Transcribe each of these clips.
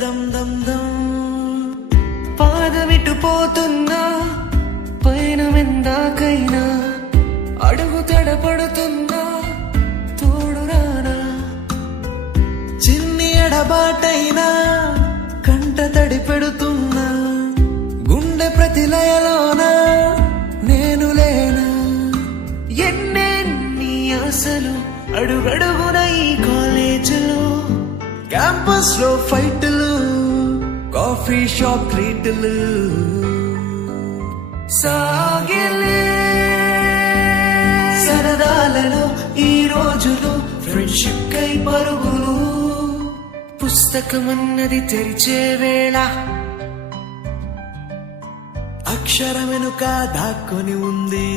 దమ్ దమ్ దమ్ పాదమిటు పోతున్నా పైన వెందాకైనా అడుగు తడపడుతున్నా తోడురానా చిన్ని ఎడబాటైనా కంట తడి పెడుతున్నా గుండె ప్రతిలయలోనా నేను లేనా ఎన్నెన్ని ఆశలు అడుగడుగున ఈ కాలేజీలో క్యాంపస్ లో ఫైట్లు కాఫీ షాప్ ట్రీట్లు సాగిలే సరదాలలో ఈ రోజులు ఫ్రెండ్షిప్ కై పరుగులు పుస్తకమన్నది తెరిచే వేళ అక్షరం వెనుక దాక్కొని ఉంది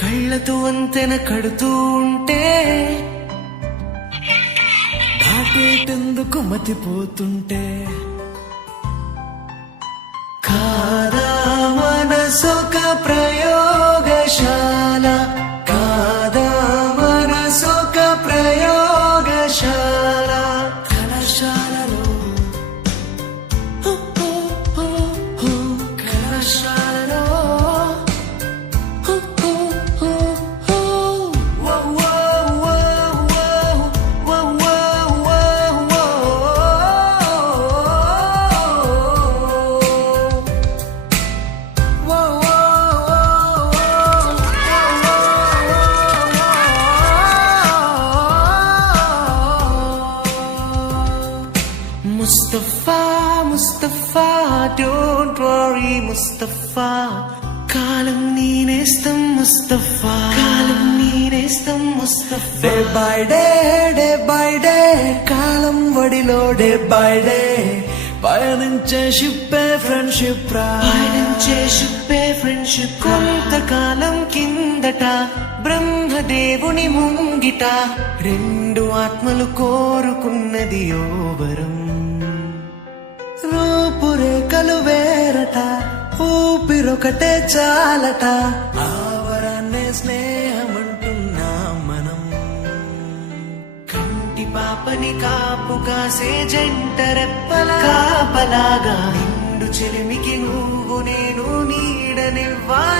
కళ్ళతో వంతెన కడుతూ ఉంటే దాటేటెందుకు మతిపోతుంటే కాదా మనసొక ప్రయోగశాల కాదా మనసొక ప్రయోగశాల కళాశాలలో కళాశాలలో ముస్తఫా ముస్తఫా డోంట్ వరీ ముస్తఫా కాలం నేనేస్తాం ముస్తఫా కాలం నేనేస్తాం ముస్తఫా డే బై డే కాలం వడిలో డే బై డే పయనించే షిప్పే ఫ్రెండ్షిప్ పయనించే షిప్పే ఫ్రెండ్షిప్ కొంతకాలం కిందట బ్రహ్మదేవుని ముంగిట రెండు ఆత్మలు కోరుకున్నది ఓవరం రూపురేఖలు వేరట ఊపిరొకటే చాలట ఆవరాన్నే స్నేహమంటున్నాం మనం కంటి పాపని కాపు కాసే జంట రెప్పల కాపలాగా నిండు చెలిమికి నువ్వు నేను నీడనివ్వాలి